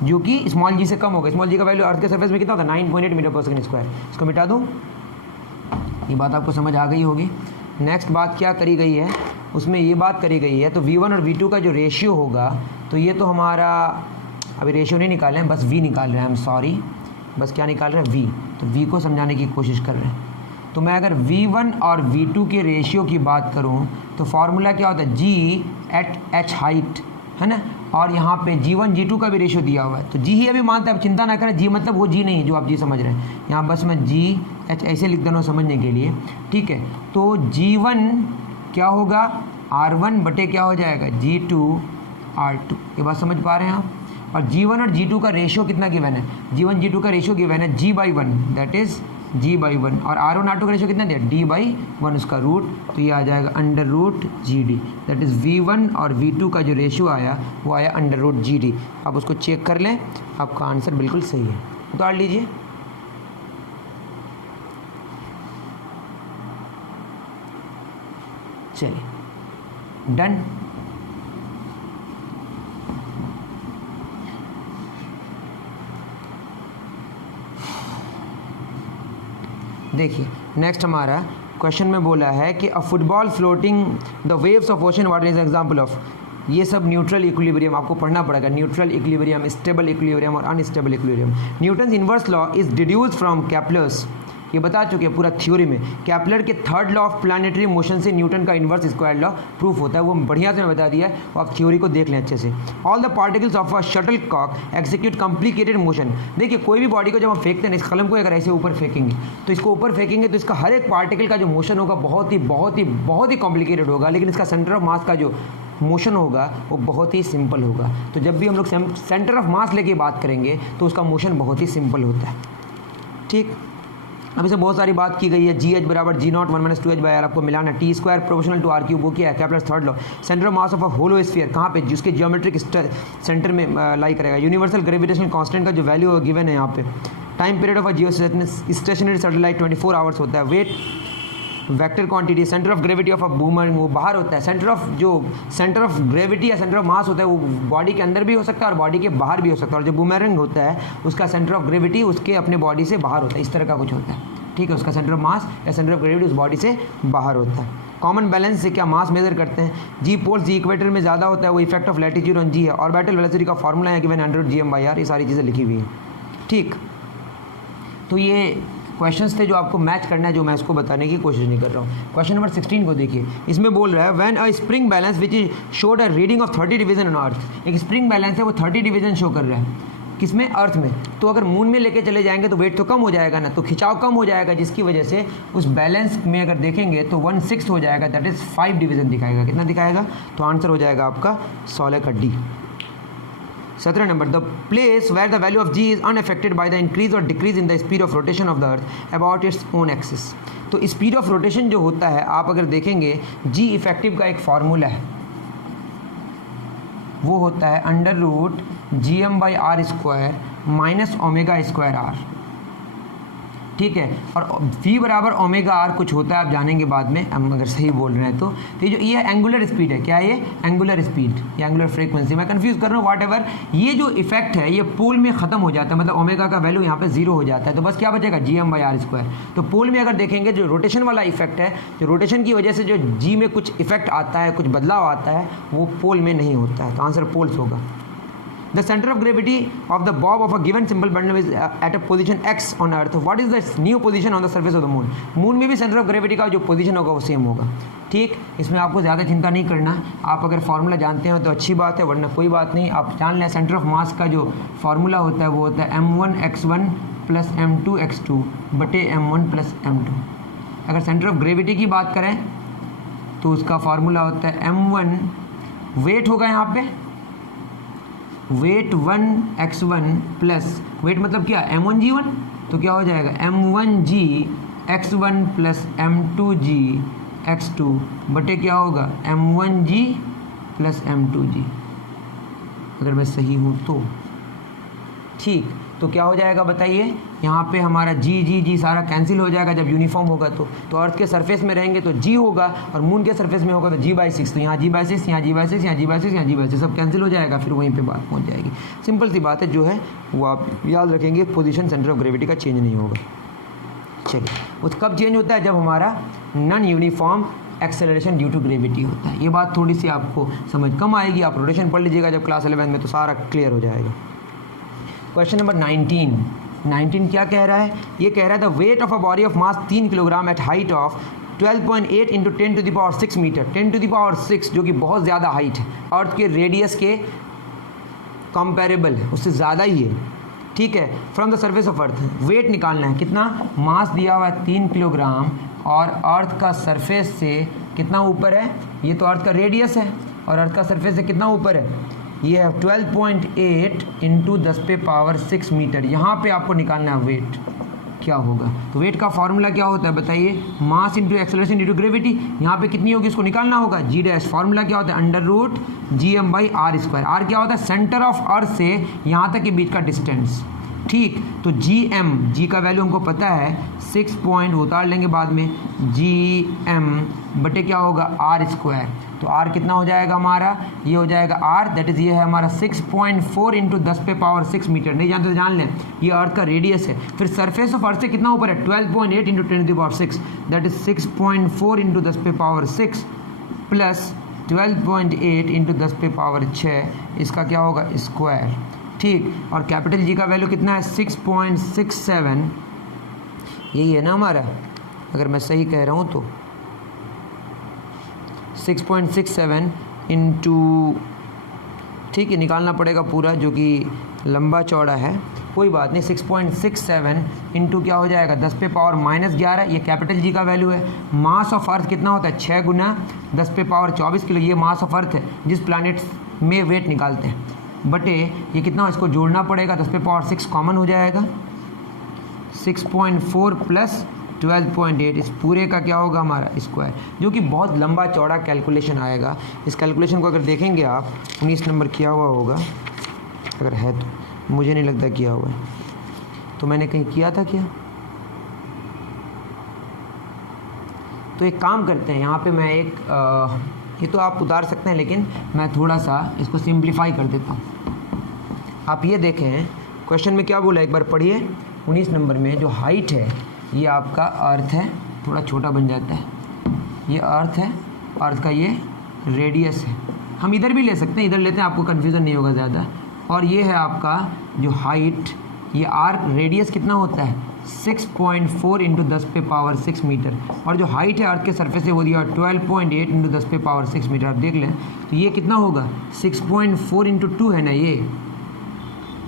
जो कि स्मॉल g से कम होगा। स्मॉल g का वैल्यू अर्थ के सरफेस में कितना होता है 9.8 मीटर पर सेकंड स्क्वायर। इसको मिटा दूँ, ये बात आपको समझ आ गई होगी। नेक्स्ट बात क्या करी गई है, उसमें ये बात करी गई है, तो v1 और v2 का जो रेशियो होगा, तो ये तो हमारा अभी रेशियो नहीं निकाले हैं, बस v निकाल रहे हैं, हम सॉरी, बस क्या निकाल रहे हैं v, तो v को समझाने की कोशिश कर रहे हैं। तो मैं अगर v1 और v2 के रेशियो की बात करूं तो फार्मूला क्या होता है g एट h हाइट, है ना, और यहाँ पे g1 g2 का भी रेशियो दिया हुआ है, तो g ही अभी मानते हैं, आप चिंता ना करें, g मतलब वो g नहीं जो आप g समझ रहे हैं, यहाँ बस मैं g h ऐसे लिख देना समझने के लिए। ठीक है, तो g1 क्या होगा r1 बटे क्या हो जाएगा g2 r2, ये बात समझ पा रहे हैं आप। और g1 और g2 का रेशियो कितना गिवन है, g1 g2 का रेशियो गिवन है g/1, दैट इज g/1, और r1 r2 का रेशियो कितना दिया d/1 उसका रूट, तो ये आ जाएगा under root gd, that is v1 और v2 का जो रेशियो आया वो आया अंडर रूट gd। आप उसको चेक कर लें, आपका आंसर बिल्कुल सही है। उतार लीजिए। चलिए डन। देखिए नेक्स्ट हमारा क्वेश्चन में बोला है कि अ football floating the waves of ocean water is example of, ये सब न्यूट्रल इक्विलिब्रियम आपको पढ़ना पड़ेगा, न्यूट्रल इक्विलिब्रियम, स्टेबल इक्विलिब्रियम और unstable equilibrium. Newton's inverse law is deduced from Kepler's, ये बता चुके हैं पूरा थ्योरी में। कैपलर के third law of planetary motion से न्यूटन का इन्वर्स स्क्वायर लॉ प्रूफ होता है, वो बढ़िया से मैं बता दिया है, और आप थ्योरी को देख लें अच्छे से। All the particles of a shuttlecock execute complicated motion. देखिए कोई भी बॉडी को जब हम फेंकते हैं, इस कलम को अगर ऐसे ऊपर फेंकेंगे तो इसको ऊपर फेंकेंगे तो इसका हर एक पार्टिकल का जो मोशन होगा बहुत ही कॉम्प्लिकेटेड होगा, लेकिन इसका सेंटर ऑफ मास का जो मोशन होगा वो बहुत ही सिंपल होगा। तो जब भी हम लोग सेंटर ऑफ मास लेके बात करेंगे तो उसका मोशन बहुत ही सिंपल होता है। ठीक, अब इसे बहुत सारी बात की गई है। जी एच बराबर G not 1 minus 2h by R आपको मिलाना, T square proportional to R cube, वो क्या है Kepler's third law. Centre of mass of a hollow sphere कहाँ पे, जिसके जियोमेट्रिक सेंटर में लाई करेगा। यूनिवर्सल ग्रेविटेशनल कांस्टेंट का जो वैल्यू गिवन है यहाँ पे। Time period of a Jio stationery satellite 24 hours होता है। Weight vector quantity, centre of gravity of a boomer वो बाहर होता है। सेंटर ऑफ ग्रेविटी या सेंटर ऑफ मास होता है वो बॉडी के अंदर भी हो सकता है और बॉडी के बाहर भी हो सकता है। और जो बूमरैंग होता है उसका सेंटर ऑफ ग्रेविटी उसके अपने बॉडी से बाहर होता है, इस तरह का कुछ होता है, ठीक है। उसका सेंटर ऑफ मास या सेंटर ऑफ ग्रेविटी उस बॉडी से बाहर होता है। कॉमन बैलेंस से क्या मास मेजर करते हैं। जी पोल्स जी इक्वेटर में ज़्यादा होता है, वो इफेक्ट ऑफ लैटिट्यूड ऑन जी है। ऑर्बिटल वेलोसिटी का फॉर्मूला है गिवन 100 GM/r, ये सारी चीज़ें लिखी हुई हैं, ठीक। तो ये क्वेश्चंस थे जो आपको मैच करना है, जो मैं इसको बताने की कोशिश नहीं कर रहा हूँ। क्वेश्चन नंबर 16 को देखिए, इसमें बोल रहा है when a spring balance which is showed a reading of 30 division on earth. एक स्प्रिंग बैलेंस है वो 30 डिवीजन शो कर रहा है, किसमें, अर्थ में। तो अगर मून में लेके चले जाएंगे तो वेट तो कम हो जाएगा ना, तो खिंचाव कम हो जाएगा, जिसकी वजह से उस बैलेंस में अगर देखेंगे तो 1/6 हो जाएगा, दैट इज 5 डिवीजन दिखाएगा। कितना दिखाएगा, तो आंसर हो जाएगा आपका 16 का D. 17 number, the place where the value of G is unaffected by the increase और decrease in the speed of rotation of the Earth about its own axis. तो स्पीड ऑफ रोटेशन जो होता है, आप अगर देखेंगे जी इफेक्टिव का एक फॉर्मूला है, वो होता है √GM/r² minus omega square are, ठीक है। और v बराबर ओमेगा आर कुछ होता है, आप जानेंगे बाद में, हम अगर सही बोल रहे हैं तो। ये एंगुलर स्पीड है, क्या है ये, एंगुलर स्पीड या एंगुलर फ्रीक्वेंसी, मैं कंफ्यूज कर रहा हूँ, वॉट एवर। ये जो इफेक्ट है ये पोल में खत्म हो जाता है, मतलब ओमेगा का वैल्यू यहाँ पे 0 हो जाता है, तो बस क्या बचेगा GM/r²। तो पोल में अगर देखेंगे जो रोटेशन वाला इफेक्ट है, जो रोटेशन की वजह से जो जी में कुछ इफेक्ट आता है, कुछ बदलाव आता है, वो पोल में नहीं होता है, तो आंसर पोल्स होगा। The center of gravity of the bob of a given simple bundle is at a position x on earth. What is the new position on the surface of the moon? Moon में भी centre of gravity का जो position होगा वो same होगा, ठीक। इसमें आपको ज़्यादा चिंता नहीं करना, आप अगर फार्मूला जानते हो तो अच्छी बात है, वरना कोई बात नहीं। आप जान लें सेंटर ऑफ मास का जो फार्मूला होता है वो होता है m1x1 + m2x2 बटे m1 + m2। अगर सेंटर ऑफ ग्रेविटी की बात करें तो उसका फार्मूला होता है m1 वेट होगा यहाँ पे, वेट 1x1 प्लस वेट मतलब क्या, m1g1, तो क्या हो जाएगा m1g(x1) + m2g(x2) बटे क्या होगा m1g + m2g, अगर मैं सही हूँ तो, ठीक। तो क्या हो जाएगा बताइए, यहाँ पे हमारा जी सारा कैंसिल हो जाएगा जब यूनिफॉर्म होगा तो अर्थ के सरफेस में रहेंगे तो जी होगा और मून के सरफेस में होगा तो g/6, तो यहाँ g/6, यहाँ g/6, यहाँ g/6, यहाँ g/6 सब कैंसिल हो जाएगा, फिर वहीं पे बात पहुँच जाएगी। सिंपल सी बात है, जो है वो आप याद रखेंगे, पोजीशन सेंटर ऑफ ग्रेविटी का चेंज नहीं होगा। चलिए, वो कब चेंज होता है, जब हमारा non uniform acceleration due to gravity होता है। ये बात थोड़ी सी आपको समझ कम आएगी, आप रोटेशन पढ़ लीजिएगा जब क्लास 11 में, तो सारा क्लियर हो जाएगा। क्वेश्चन नंबर 19 क्या कह रहा है, ये कह रहा है the weight of a body of mass 3 kilogram at height of 12.8 × 10⁻6 metre, 10⁻6 जो कि बहुत ज़्यादा हाइट है, अर्थ के रेडियस के कंपेरेबल है, उससे ज़्यादा ही है, ठीक है। From the surface of earth weight निकालना है, कितना, मास दिया हुआ है 3 किलोग्राम और अर्थ का सरफेस से कितना ऊपर है, ये तो अर्थ का रेडियस है और अर्थ का सरफेस से कितना ऊपर है, ये है 12.8 × 10⁻6 मीटर। यहाँ पे आपको निकालना है वेट क्या होगा। तो वेट का फॉर्मूला क्या होता है बताइए, mass into acceleration due to gravity. यहाँ पे कितनी होगी उसको निकालना होगा, g'। फॉर्मूला क्या होता है, √GM/r²। आर क्या होता है, सेंटर ऑफ अर्थ से यहाँ तक के बीच का डिस्टेंस, ठीक। तो जी का वैल्यू हमको पता है 6 पॉइंट, उतार लेंगे बाद में, GM बटे क्या होगा r²। तो r कितना हो जाएगा हमारा, ये हो जाएगा r, दैट इज़ ये है हमारा 6.4 × 10⁻6 मीटर। नहीं जानते तो जान लें, ये अर्थ का रेडियस है। फिर सरफेस ऑफ अर्थ से कितना ऊपर है, 12.8 × 10⁻6, दैट इज 6.4 × 10⁻6 प्लस 12.8 × 10⁻6, इसका क्या होगा, स्क्वायर, ठीक। और कैपिटल जी का वैल्यू कितना है, 6.67, यही है ना हमारा, अगर मैं सही कह रहा हूँ तो 6.67 × ठीक है, निकालना पड़ेगा पूरा जो कि लंबा चौड़ा है, कोई बात नहीं। 6.67 × क्या हो जाएगा, 10⁻−11, ये कैपिटल जी का वैल्यू है। मास ऑफ अर्थ कितना होता है, 6 × 10⁻24 किलो, ये मास ऑफ अर्थ है जिस प्लैनेट में वेट निकालते हैं, बटे ये कितना, इसको जोड़ना पड़ेगा, 10⁻6 कॉमन हो जाएगा, 6.4 प्लस 12.8, इस पूरे का क्या होगा हमारा स्क्वायर, जो कि बहुत लंबा चौड़ा कैलकुलेशन आएगा। इस कैलकुलेशन को अगर देखेंगे आप 19 नंबर किया हुआ होगा, अगर है तो, मुझे नहीं लगता किया हुआ है, तो मैंने कहीं किया था क्या। तो एक काम करते हैं, यहाँ पे मैं एक ये तो आप उतार सकते हैं, लेकिन मैं थोड़ा सा इसको सिंप्लीफाई कर देता हूँ। आप ये देखें क्वेश्चन में क्या बोला, एक बार पढ़िए। 19 नंबर में जो हाइट है ये आपका अर्थ है, थोड़ा छोटा बन जाता है, ये अर्थ है, अर्थ का ये रेडियस है। हम इधर भी ले सकते हैं, इधर लेते हैं, आपको कन्फ्यूज़न नहीं होगा ज़्यादा। और ये है आपका जो हाइट, ये आर रेडियस कितना होता है 6.4 इंटू 10⁻6 मीटर, और जो हाइट है अर्थ के सरफेस से वो दिया 12.8 इंटू 10⁻6 मीटर। आप देख लें तो ये कितना होगा 6.4 इंटू 2 है ना, ये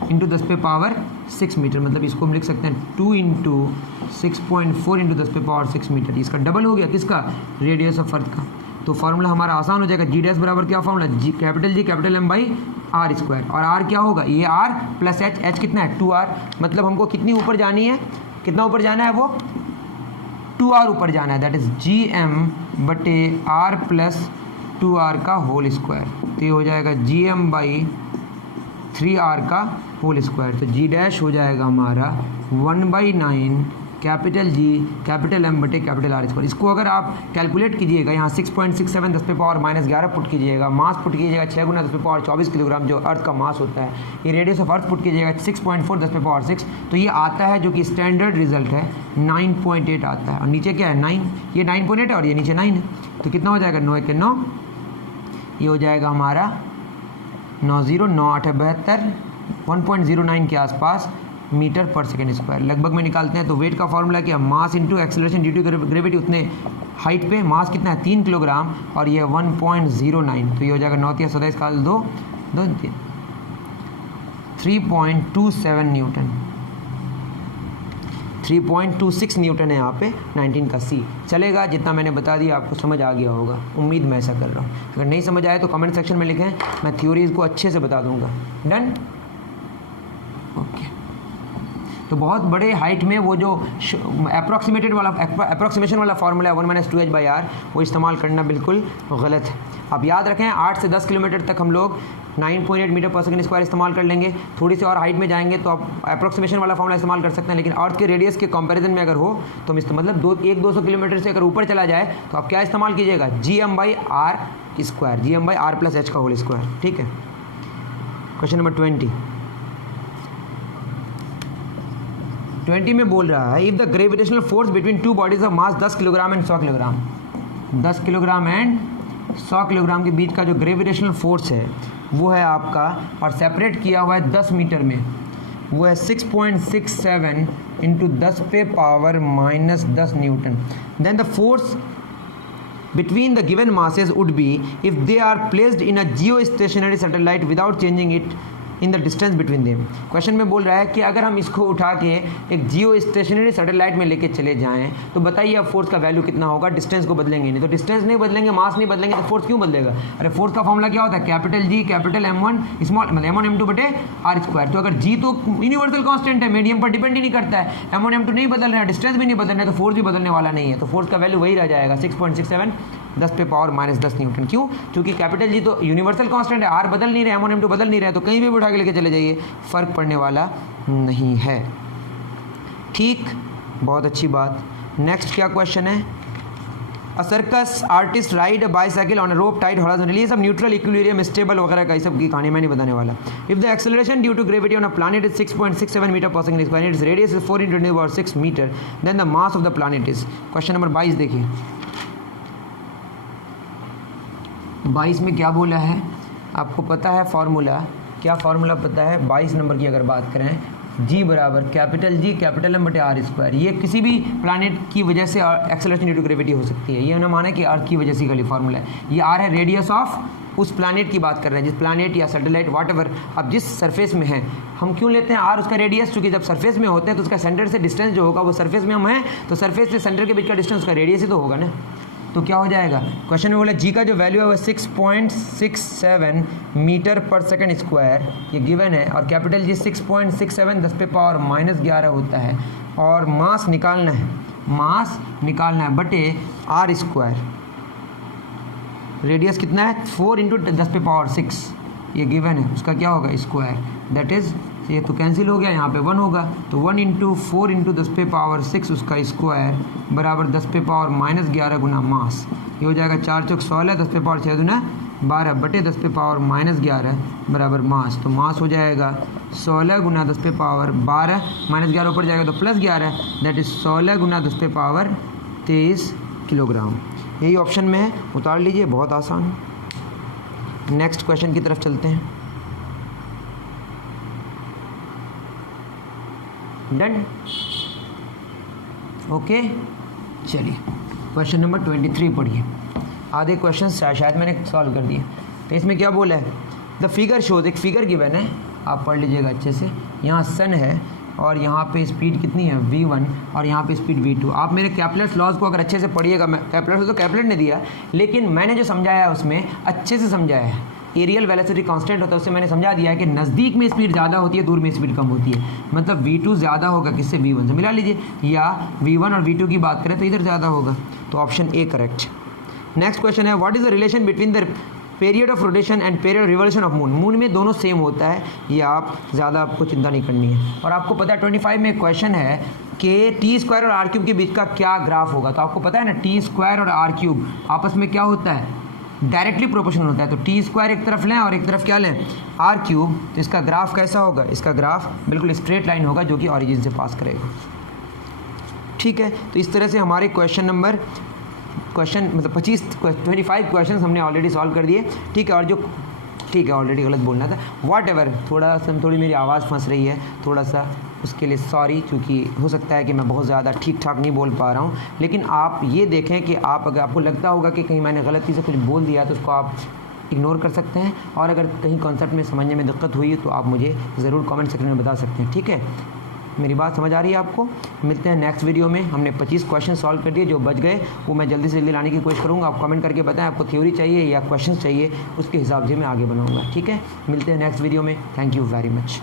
इंटू 10⁻6 मीटर, मतलब इसको हम लिख सकते हैं 2 इंटू 6.4 इंटू 10⁻6 मीटर। इसका डबल हो गया किसका, रेडियस ऑफ अर्थ का। तो फार्मूला हमारा आसान हो जाएगा, जी डैश बराबर क्या formula, g capital M by R square, और आर क्या होगा, ये आर प्लस एच, एच कितना है 2r, मतलब हमको कितनी ऊपर जानी है, कितना ऊपर जाना है, वो 2r ऊपर जाना है, दैट इज जी एम बटे आर प्लस 2r का होल स्क्वायर। तो ये हो जाएगा जी एम बाई 3r का होल स्क्वायर। तो जी डैश हो जाएगा हमारा 1/9 कैपिटल जी कैपिटल एम बटे कैपिटल आर स्क्वायर। इसको अगर आप कैलकुलेट कीजिएगा, यहाँ 6.67 10⁻−11 पुट कीजिएगा, मास पुट कीजिएगा 6 गुना 10⁻24 किलोग्राम जो अर्थ का मास होता है, ये रेडियस ऑफ अर्थ पुट कीजिएगा 6.4 10⁻6, तो ये आता है जो कि स्टैंडर्ड रिजल्ट है 9.8 आता है, और नीचे क्या है 9, ये 9.8 है और ये नीचे 9 है, तो कितना हो जाएगा 9 के 9, ये हो जाएगा हमारा 9 1.09 के आसपास मीटर पर सेकेंड स्क्वायर लगभग में निकालते हैं। तो वेट का फॉर्मूला क्या, mass into acceleration due to gravity, उतने हाइट पे मास कितना है 3 किलोग्राम, और ये 1.09, तो ये हो जाएगा 9 × 27 का 2 3.27 न्यूटन, 3.26 न्यूटन है यहाँ पे 19 का सी। चलेगा, जितना मैंने बता दिया आपको समझ आ गया होगा, उम्मीद मैं ऐसा कर रहा हूँ। अगर नहीं समझ आए तो कमेंट सेक्शन में लिखें, मैं थ्योरीज को अच्छे से बता दूंगा। Done, okay. तो बहुत बड़े हाइट में वो जो अप्रॉक्सीमेशन वाला फार्मूला है 1 - 2h/r, वो इस्तेमाल करना बिल्कुल गलत है। आप याद रखें 8 से 10 किलोमीटर तक हम लोग 9.8 मीटर पर सेकंड स्क्वायर इस्तेमाल कर लेंगे। थोड़ी सी और हाइट में जाएंगे तो आप अप्रॉक्सीमेशन वाला फार्मूला इस्तेमाल कर सकते हैं, लेकिन अर्थ के रेडियस के कंपैरिजन में अगर हो तो मतलब 100-200 किलोमीटर से अगर ऊपर चला जाए तो आप क्या इस्तेमाल कीजिएगा, GM/r square, GM/r plus h का होल स्क्वायर। ठीक है, क्वेश्चन नंबर 20 में बोल रहा है, if the gravitational force between two bodies of mass 10 kilogram and 100 kilogram, 10 kilogram and 100 kilogram के बीच का जो ग्रेविटेशनल फोर्स है वो है आपका, और सेपरेट किया हुआ है 10 मीटर में, वो है 6.67 into 10⁻−10 newton. Then the force between the given masses would be if they are placed in a geostationary satellite without changing it in the distance between them. Question में बोल रहा है कि अगर हम इसको उठा के एक जियो स्टेशनरी सैटेलाइट में लेके चले जाएं तो बताइए अब फोर्स का वैल्यू कितना होगा, डिस्टेंस को बदलेंगे नहीं, तो डिस्टेंस नहीं बदलेंगे, मास नहीं बदलेंगे, तो फोर्स क्यों बदलेगा। अरे फोर्स का फॉर्मूला क्या होता है, capital G capital M1 small मतलब M1 M2 बटे R स्क्वायर। तो अगर जी तो यूनिवर्सल कांस्टेंट है, मीडियम पर डिपेंड ही नहीं करता है, M1 M2 नहीं बदल रहा है, डिस्टेंस भी नहीं बदल रहा है, तो फोर्स भी बदलने वाला नहीं है, तो फोर्स का वैल्यू वही रह जाएगा 6.67 10⁻−10 न्यूटन। क्यों, क्योंकि कैपिटल जी तो यूनिवर्सल कांस्टेंट है, आर बदल नहीं रहे, M1 M2 बदल नहीं रहे, तो कहीं भी उठा के लेके चले जाइए फर्क पड़ने वाला नहीं है। ठीक, बहुत अच्छी बात। नेक्स्ट क्या क्वेश्चन है, a circus artist ride a bicycle on a rope tied horizontally, ये सब न्यूट्रल इक्विलिब्रियम स्टेबल वगैरह का, ये सब की कहानी मैं नहीं बताने वाला। If the acceleration due to gravity on a planet is 6.67 metre per second square, its radius is 4 × 10⁻6 metre, then the mass of the planet is. Question number 22 देखिए, 22 में क्या बोला है, आपको पता है फॉर्मूला, क्या फार्मूला पता है 22 नंबर की अगर बात करें, जी बराबर कैपिटल जी कैपिटल एम बटे आर स्क्वायर। ये किसी भी प्लैनेट की वजह से एक्सेलरेशन ड्यू टू ग्रेविटी हो सकती है, ये ना माने कि अर्थ की वजह से खाली फार्मूला है। ये आर है रेडियस ऑफ उस प्लैनेट की बात कर रहे हैं, जिस प्लैनेट या सैटेलाइट वाट एवर अब जिस सरफेस में है। हम क्यों लेते हैं आर उसका रेडियस, क्योंकि जब सरफेस में होते हैं तो उसका सेंटर से डिस्टेंस जो होगा वो सरफेस में हम हैं तो सरफेस से सेंटर के बीच का डिस्टेंस उसका रेडियस ही तो होगा ना। तो क्या हो जाएगा, क्वेश्चन में बोला जी का जो वैल्यू है वो 6.67 मीटर पर सेकंड स्क्वायर ये गिवन है, और कैपिटल जी 6.67 10⁻−11 होता है, और मास निकालना है बटे आर स्क्वायर। रेडियस कितना है 4 इंटू 10⁻⁶, ये गिवन है, उसका क्या होगा स्क्वायर, दैट इज ये तो कैंसिल हो गया, यहाँ पे 1 होगा तो 1 इंटू 4 इंटू 10⁻⁶ उसका स्क्वायर बराबर 10⁻−11 गुना मास। ये हो जाएगा 4 चौक 16, 10⁻6 दूना 12 बटे 10⁻−11 बराबर मास। तो मास हो जाएगा 16 गुना 10⁻12 -11 ऊपर जाएगा तो +11, दैट इज 16 गुना 10⁻23 किलोग्राम। यही ऑप्शन में है, उतार लीजिए, बहुत आसान। नेक्स्ट क्वेश्चन की तरफ चलते हैं। डन, ओके, चलिए क्वेश्चन नंबर 23 पढ़िए। आधे क्वेश्चन शायद मैंने सॉल्व कर दिए। तो इसमें क्या बोला है, द फिगर शोज, एक फिगर गिवन है, आप पढ़ लीजिएगा अच्छे से। यहाँ सन है और यहाँ पे स्पीड कितनी है v1 और यहाँ पे स्पीड v2। आप मेरे कैपलेट लॉज को अगर अच्छे से पढ़िएगा, मैं कैपलेट तो कैपलेट ने दिया, लेकिन मैंने जो समझाया है उसमें अच्छे से समझाया है। एरियल वेलोसिटी कांस्टेंट होता है, उससे मैंने समझा दिया है कि नज़दीक में स्पीड ज़्यादा होती है, दूर में स्पीड कम होती है। मतलब v2 ज़्यादा होगा किससे, v1 से, मिला लीजिए, या v1 और v2 की बात करें तो इधर ज़्यादा होगा। तो option A correct. Next question है, what is the relation between the period of rotation and period revolution of moon. Moon में दोनों सेम होता है, ये आप ज़्यादा आपको चिंता नहीं करनी है। और आपको पता है 25 में क्वेश्चन है कि t² और r³ के बीच का क्या ग्राफ होगा। तो आपको पता है ना, t² और r³ आपस में क्या होता है, डायरेक्टली प्रोपोर्शनल होता है। तो t² एक तरफ लें और एक तरफ क्या लें, r³, तो इसका ग्राफ कैसा होगा, इसका ग्राफ बिल्कुल स्ट्रेट लाइन होगा जो कि ऑरिजिन से पास करेगा। ठीक है, तो इस तरह से हमारे क्वेश्चन मतलब 25 क्वेश्चन हमने ऑलरेडी सॉल्व कर दिए। ठीक है, और जो ठीक है ऑलरेडी गलत बोलना था, वॉट एवर, थोड़ी मेरी आवाज़ फंस रही है, थोड़ा सा उसके लिए सॉरी, क्योंकि हो सकता है कि मैं बहुत ज़्यादा ठीक ठाक नहीं बोल पा रहा हूँ। लेकिन आप ये देखें कि आप अगर आपको लगता होगा कि कहीं मैंने गलती से कुछ बोल दिया तो उसको आप इग्नोर कर सकते हैं, और अगर कहीं कॉन्सेप्ट में समझने में दिक्कत हुई तो आप मुझे ज़रूर कमेंट सेक्शन में बता सकते हैं। ठीक है, मेरी बात समझ आ रही है आपको। मिलते हैं नेक्स्ट वीडियो में। हमने 25 क्वेश्चन सॉल्व कर दिए, जो बच गए वो मैं जल्दी से जल्दी लाने की कोशिश करूँगा। आप कमेंट करके बताएं आपको थ्योरी चाहिए या क्वेश्चन चाहिए, उसके हिसाब से मैं आगे बनाऊँगा। ठीक है, मिलते हैं नेक्स्ट वीडियो में। Thank you very much.